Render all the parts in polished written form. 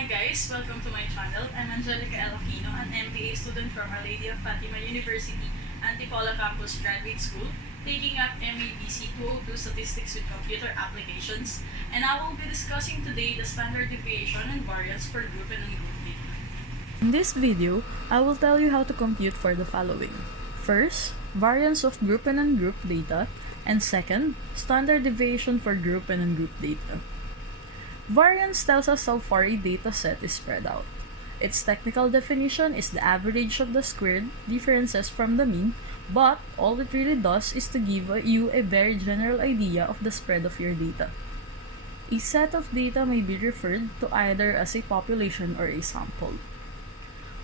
Hi guys, welcome to my channel. I'm Angelica Elakino, an MBA student from Our Lady of Fatima University, Antipolo Campus Graduate School, taking up MABC 202 Statistics with Computer Applications, and I will be discussing today the standard deviation and variance for group and ungroup data. In this video, I will tell you how to compute for the following. First, variance of group and ungroup data, and second, standard deviation for group and ungroup data. Variance tells us how far a data set is spread out. Its technical definition is the average of the squared differences from the mean, but all it really does is to give you a very general idea of the spread of your data. A set of data may be referred to either as a population or a sample.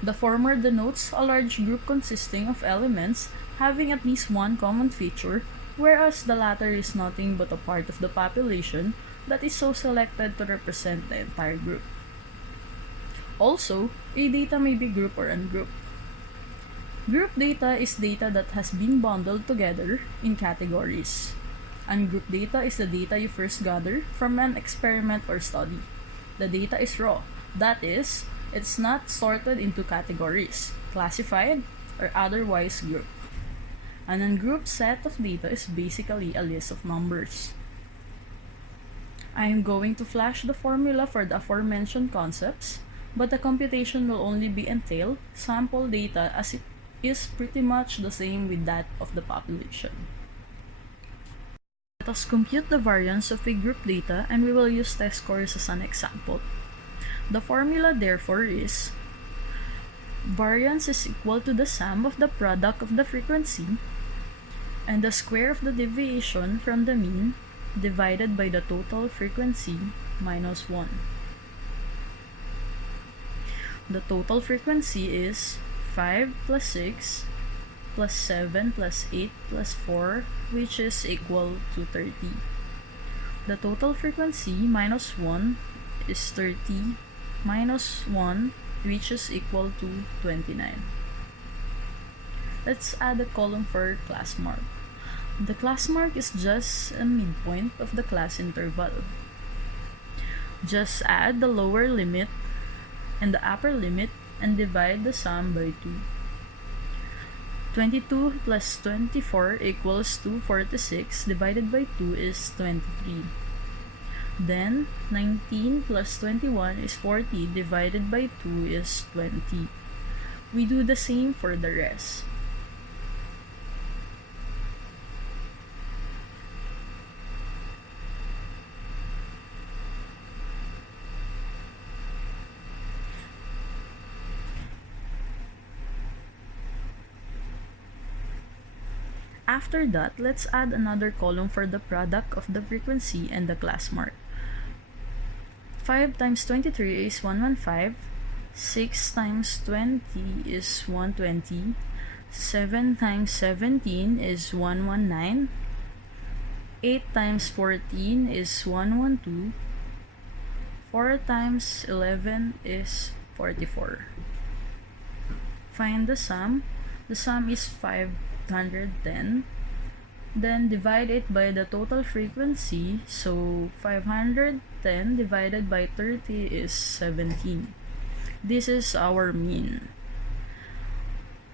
The former denotes a large group consisting of elements having at least one common feature, whereas the latter is nothing but a part of the population that is so selected to represent the entire group. Also, a data may be group or ungrouped. Group data is data that has been bundled together in categories. Ungrouped data is the data you first gather from an experiment or study. The data is raw, that is, it's not sorted into categories, classified, or otherwise grouped. An ungrouped set of data is basically a list of numbers. I am going to flash the formula for the aforementioned concepts, but the computation will only be entail sample data as it is pretty much the same with that of the population. Let us compute the variance of a group data, and we will use test scores as an example. The formula therefore is variance is equal to the sum of the product of the frequency and the square of the deviation from the mean divided by the total frequency minus 1. The total frequency is 5 plus 6 plus 7 plus 8 plus 4, which is equal to 30. The total frequency minus 1 is 30 minus 1, which is equal to 29. Let's add a column for class mark. The class mark is just a midpoint of the class interval. Just add the lower limit and the upper limit and divide the sum by 2. 22 plus 24 equals to 46 divided by 2 is 23. Then 19 plus 21 is 40 divided by 2 is 20. We do the same for the rest. After that, let's add another column for the product of the frequency and the class mark. 5 times 23 is 115, 6 times 20 is 120, 7 times 17 is 119, 8 times 14 is 112, 4 times 11 is 44. Find the sum. The sum is 510. Then divide it by the total frequency. So 510 divided by 30 is 17. This is our mean.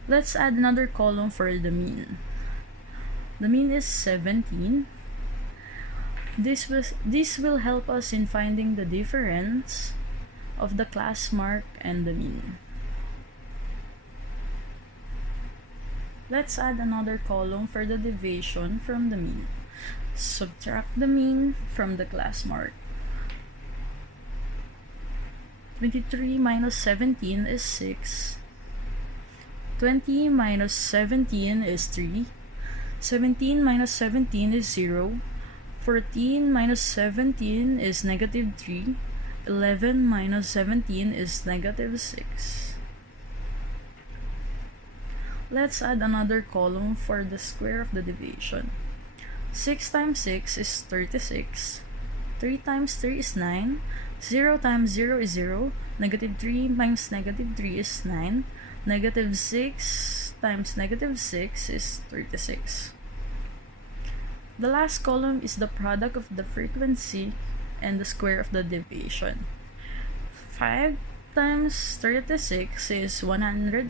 Let's add another column for the mean. The mean is 17. This will help us in finding the difference of the class mark and the mean. Let's add another column for the deviation from the mean. Subtract the mean from the class mark. 23 minus 17 is 6. 20 minus 17 is 3. 17 minus 17 is 0. 14 minus 17 is negative 3. 11 minus 17 is negative 6. Let's add another column for the square of the deviation. 6 times 6 is 36. 3 times 3 is 9. 0 times 0 is 0. Negative 3 times negative 3 is 9. Negative 6 times negative 6 is 36. The last column is the product of the frequency and the square of the deviation. 5 times 36 is 180.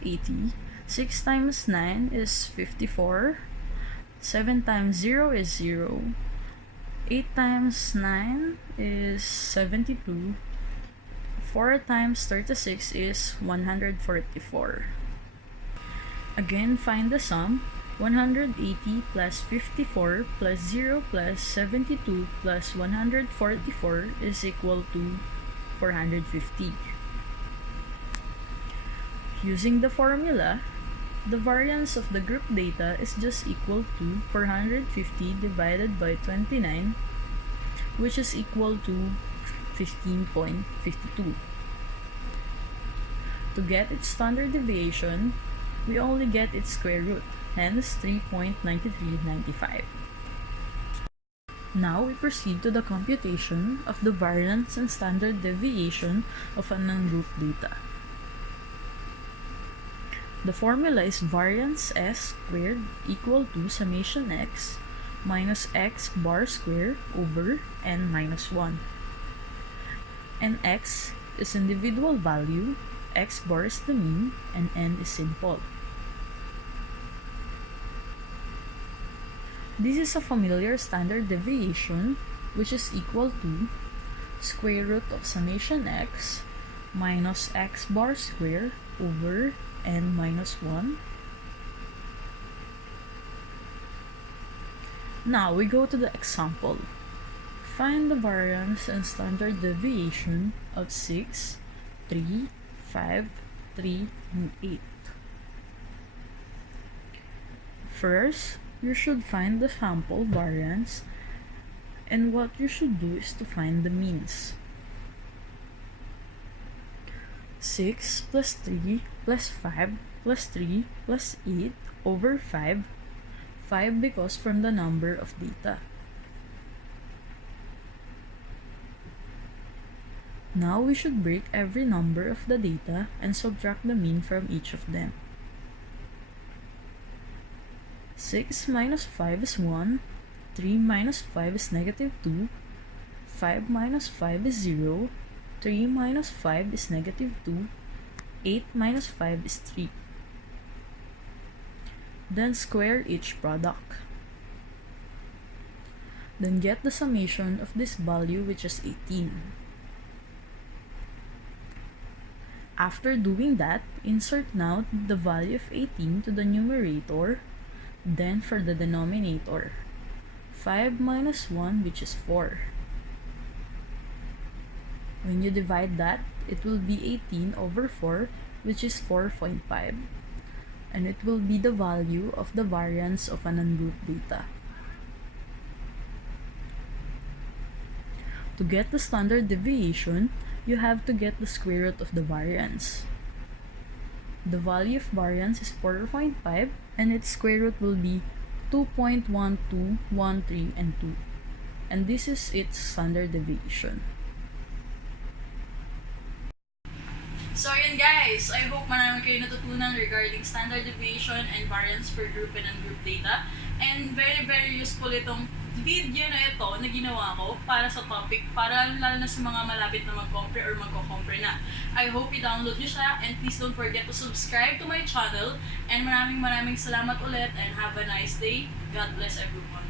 6 times 9 is 54. 7 times 0 is 0. 8 times 9 is 72. 4 times 36 is 144. Again, find the sum. 180 plus 54 plus 0 plus 72 plus 144 is equal to 450. Using the formula, the variance of the group data is just equal to 450 divided by 29, which is equal to 15.52. To get its standard deviation, we only get its square root, hence 3.9395. Now we proceed to the computation of the variance and standard deviation of an ungrouped data. The formula is variance s squared equal to summation x minus x bar square over n minus 1. And x is individual value, x bar is the mean, and n is simple. This is a familiar standard deviation, which is equal to square root of summation x minus x bar square over n minus 1. Now we go to the example. Find the variance and standard deviation of 6, 3, 5, 3, and 8. First, you should find the sample variance, and what you should do is to find the means. 6 plus 3 plus 5 plus 3 plus 8 over 5. 5 because from the number of data. Now we should break every number of the data and subtract the mean from each of them. 6 minus 5 is 1, 3 minus 5 is negative 2, 5 minus 5 is 0, 3 minus 5 is negative 2, 8 minus 5 is 3. Then square each product. Then get the summation of this value, which is 18. After doing that, insert now the value of 18 to the numerator, then for the denominator, 5 minus 1, which is 4. When you divide that, it will be 18 over 4, which is 4.5. And it will be the value of the variance of an ungrouped data. To get the standard deviation, you have to get the square root of the variance. The value of variance is 4.5, and its square root will be 2.12, 13, and 2. And this is its standard deviation. So yun guys, I hope marami kayo natutunan regarding standard deviation and variance for group and ungrouped data. And very useful itong video na ito na ginawa ko para sa topic, para lalo na sa mga malapit na mag-compre or magko-compre na. I hope i-download nyo siya, and please don't forget to subscribe to my channel. And maraming salamat ulit, and have a nice day. God bless everyone.